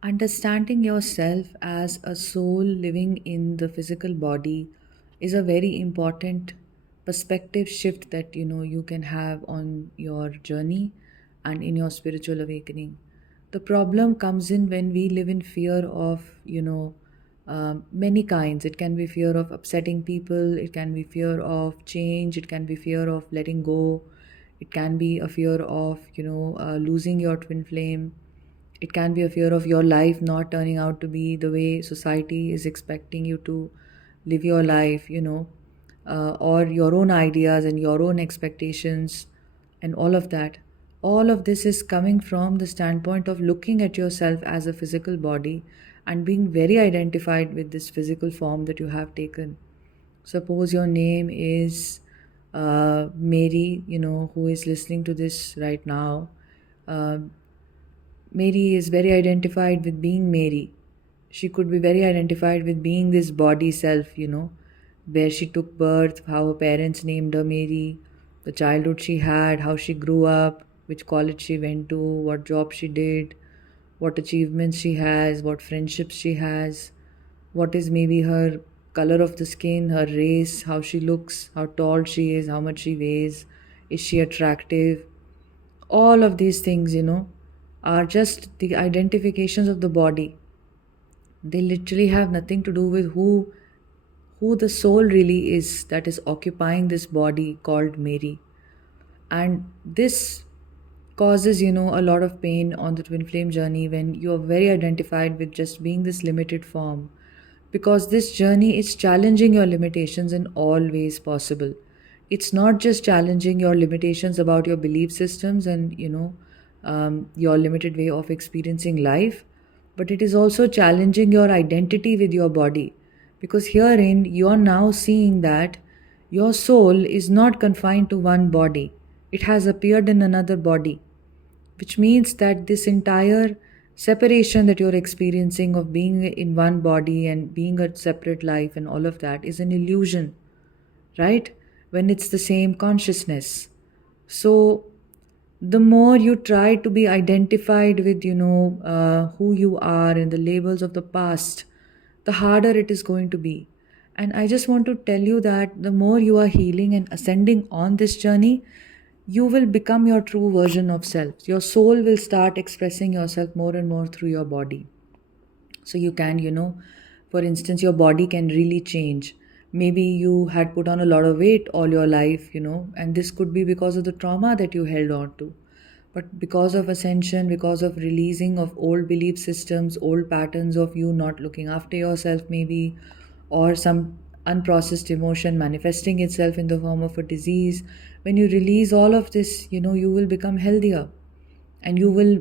Understanding yourself as a soul living in the physical body is a very important perspective shift that you can have on your journey and in your spiritual awakening. The problem comes in when we live in fear of many kinds. It can be fear of upsetting people, it can be fear of change, it can be fear of letting go, it can be a fear of losing your twin flame. It can be a fear of your life not turning out to be the way society is expecting you to live your life, or your own ideas and your own expectations and all of that. All of this is coming from the standpoint of looking at yourself as a physical body and being very identified with this physical form that you have taken. Suppose your name is Mary, who is listening to this right now. Uh, Mary is very identified with being Mary. She could be very identified with being this body self, where she took birth, how her parents named her Mary, the childhood she had, how she grew up, which college she went to, what job she did, what achievements she has, what friendships she has, what is maybe her color of the skin, her race, how she looks, how tall she is, how much she weighs, is she attractive. All of these things, are just the identifications of the body. They literally have nothing to do with who the soul really is that is occupying this body called Mary. And this causes a lot of pain on the twin flame journey when you're very identified with just being this limited form, because this journey is challenging your limitations in all ways possible. It's not just challenging your limitations about your belief systems and your limited way of experiencing life, but it is also challenging your identity with your body, because herein you're now seeing that your soul is not confined to one body. It has appeared in another body, which means that this entire separation that you're experiencing of being in one body and being a separate life and all of that is an illusion, right? When it's the same consciousness. So the more you try to be identified with who you are and the labels of the past, the harder it is going to be. And I just want to tell you that the more you are healing and ascending on this journey, you will become your true version of self. Your soul will start expressing yourself more and more through your body. So you can, for instance, your body can really change. Maybe you had put on a lot of weight all your life, and this could be because of the trauma that you held on to. But because of ascension, because of releasing of old belief systems, old patterns of you not looking after yourself, maybe, or some unprocessed emotion manifesting itself in the form of a disease, when you release all of this, you will become healthier, and you will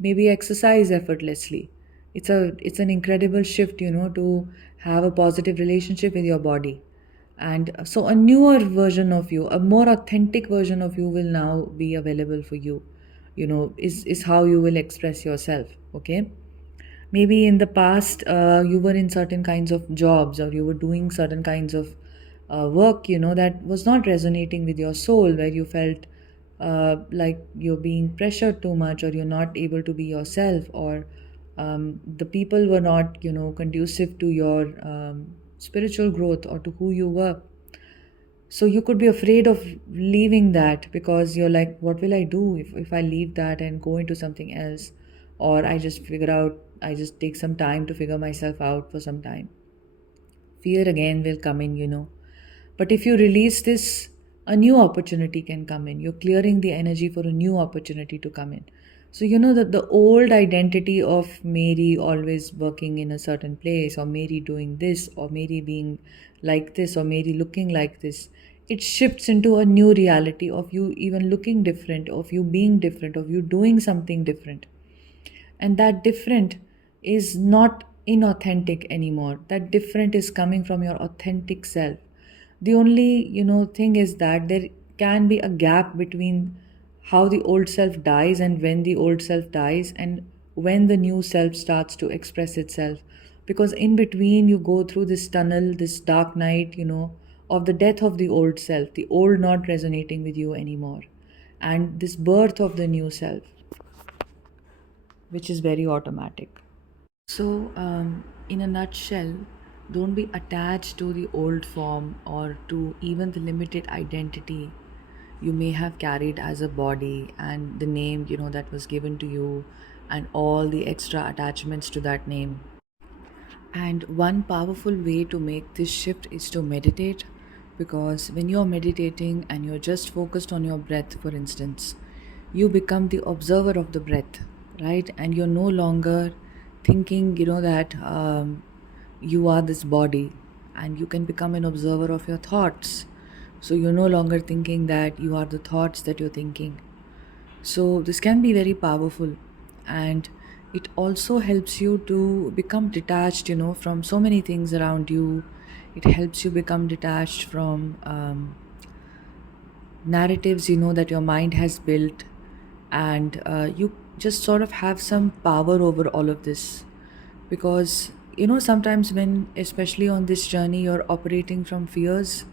maybe exercise effortlessly. It's an incredible shift, to have a positive relationship with your body. And so a newer version of you, a more authentic version of you will now be available for you. Is how you will express yourself. Okay, maybe in the past you were in certain kinds of jobs, or you were doing certain kinds of work, that was not resonating with your soul, where you felt like you're being pressured too much, or you're not able to be yourself, or the people were not conducive to your spiritual growth or to who you were. So you could be afraid of leaving that, because you're like, what will I do if I leave that and go into something else? Or I just take some time to figure myself out for some time. Fear again will come in, But if you release this, a new opportunity can come in. You're clearing the energy for a new opportunity to come in. So, that the old identity of Mary always working in a certain place, or Mary doing this, or Mary being like this, or Mary looking like this, it shifts into a new reality of you even looking different, of you being different, of you doing something different. And that different is not inauthentic anymore. That different is coming from your authentic self. The only thing is that there can be a gap between how the old self dies and when the old self dies, and when the new self starts to express itself, because in between you go through this tunnel, this dark night, of the death of the old self, the old not resonating with you anymore, and this birth of the new self, which is very automatic. So, in a nutshell, don't be attached to the old form or to even the limited identity you may have carried as a body and the name that was given to you and all the extra attachments to that name. And one powerful way to make this shift is to meditate, because when you're meditating and you're just focused on your breath, for instance, you become the observer of the breath, right? And you're no longer thinking, that you are this body, and you can become an observer of your thoughts. So you're no longer thinking that you are the thoughts that you're thinking. So, this can be very powerful, and it also helps you to become detached, from so many things around you. It helps you become detached from narratives, that your mind has built, and you just sort of have some power over all of this. Because, sometimes when, especially on this journey, you're operating from fears,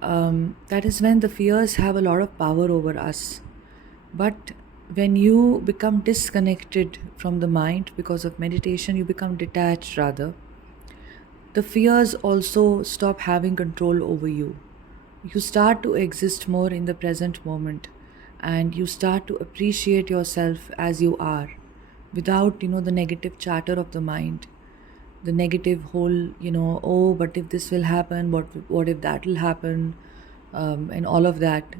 that is when the fears have a lot of power over us. But when you become disconnected from the mind because of meditation, you become detached rather. The fears also stop having control over you. You start to exist more in the present moment, and you start to appreciate yourself as you are without, the negative chatter of the mind, the negative whole, oh, but if this will happen, what if that will happen, and all of that,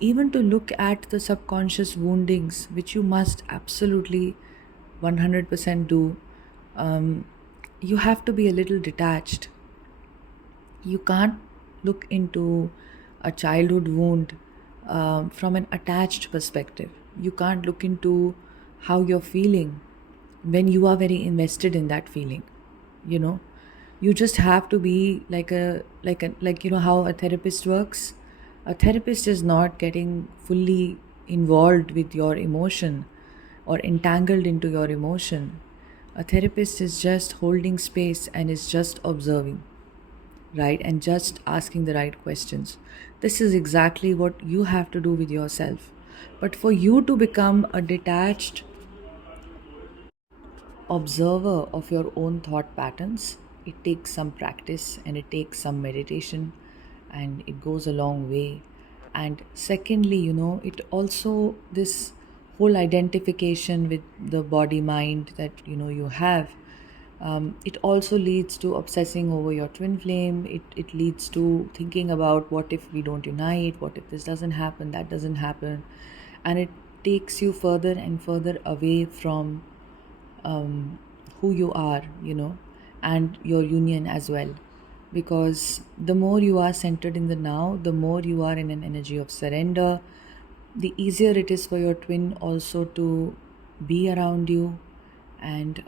even to look at the subconscious woundings, which you must absolutely 100% do. um, you have to be a little detached. You can't look into a childhood wound from an attached perspective. You can't look into how you're feeling when you are very invested in that feeling. you know you just have to be like how a therapist works. A therapist is not getting fully involved with your emotion or entangled into your emotion. A therapist is just holding space and is just observing, right? And just asking the right questions. This is exactly what you have to do with yourself. But for you to become a detached observer of your own thought patterns, it takes some practice and it takes some meditation, and it goes a long way. And secondly, it also, this whole identification with the body mind that you have, it also leads to obsessing over your twin flame. It leads to thinking about what if we don't unite, what if this doesn't happen, that doesn't happen. And it takes you further and further away from who you are, and your union as well. Because the more you are centered in the now, the more you are in an energy of surrender, the easier it is for your twin also to be around you. And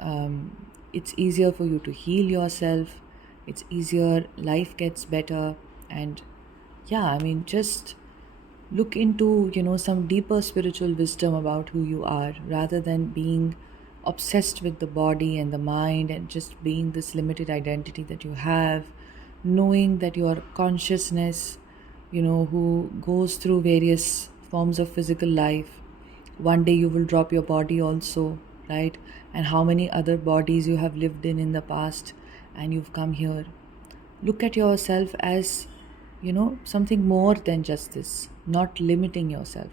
it's easier for you to heal yourself. It's easier, life gets better. And yeah, I mean, just look into some deeper spiritual wisdom about who you are, rather than being obsessed with the body and the mind and just being this limited identity that you have, knowing that your consciousness, who goes through various forms of physical life. One day you will drop your body also, right? And how many other bodies you have lived in the past, and you've come here. Look at yourself as, something more than just this, not limiting yourself.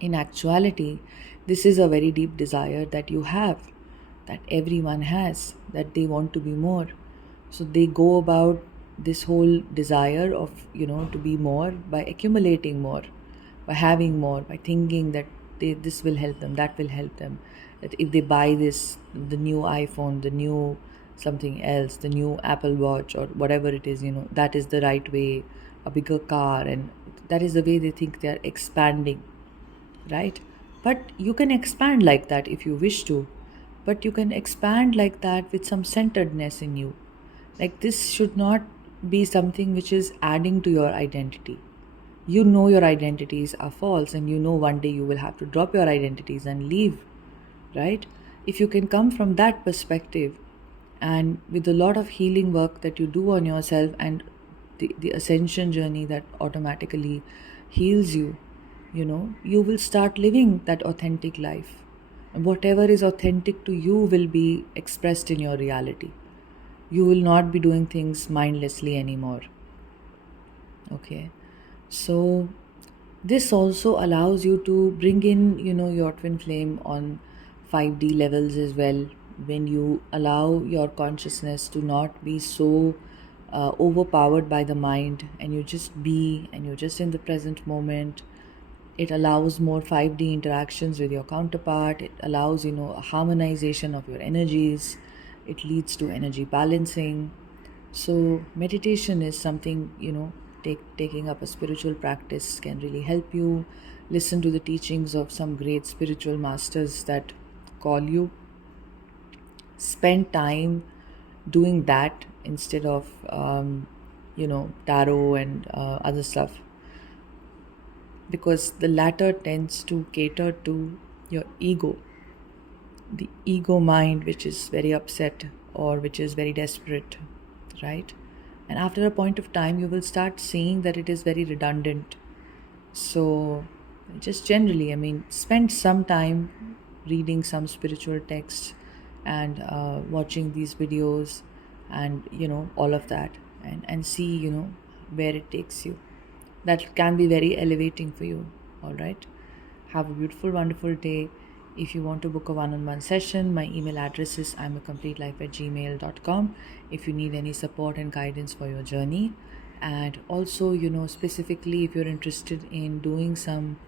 In actuality, this is a very deep desire that you have, that everyone has, that they want to be more. So they go about this whole desire of, to be more by accumulating more, by having more, by thinking that this will help them, that will help them. That if they buy this, the new iPhone, the new something else, the new Apple Watch, or whatever it is, that is the right way, a bigger car, and that is the way they think they are expanding, right? But you can expand like that if you wish to, but you can expand like that with some centeredness in you. Like, this should not be something which is adding to your identity. Your identities are false, and one day you will have to drop your identities and leave, right? If you can come from that perspective, and with a lot of healing work that you do on yourself, and the ascension journey that automatically heals you, you will start living that authentic life. Whatever is authentic to you will be expressed in your reality. You will not be doing things mindlessly anymore. Okay. So this also allows you to bring in, your twin flame on 5D levels as well. When you allow your consciousness to not be so overpowered by the mind, and you just be, and you're just in the present moment, it allows more 5D interactions with your counterpart. It allows, a harmonization of your energies. It leads to energy balancing. So meditation is something, taking up a spiritual practice can really help you. Listen to the teachings of some great spiritual masters that call you. Spend time doing that instead of, tarot and other stuff, because the latter tends to cater to your ego, the ego mind, which is very upset or which is very desperate, right? And after a point of time, you will start seeing that it is very redundant. So, just generally, I mean, spend some time reading some spiritual texts and watching these videos and, all of that, and see, where it takes you. That can be very elevating for you. All right. Have a beautiful, wonderful day. If you want to book a one-on-one session, my email address is imacompletelife@gmail.com. If you need any support and guidance for your journey, and also, specifically if you're interested in doing some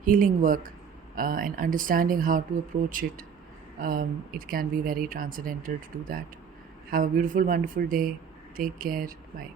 healing work and understanding how to approach it, it can be very transcendental to do that. Have a beautiful, wonderful day. Take care. Bye.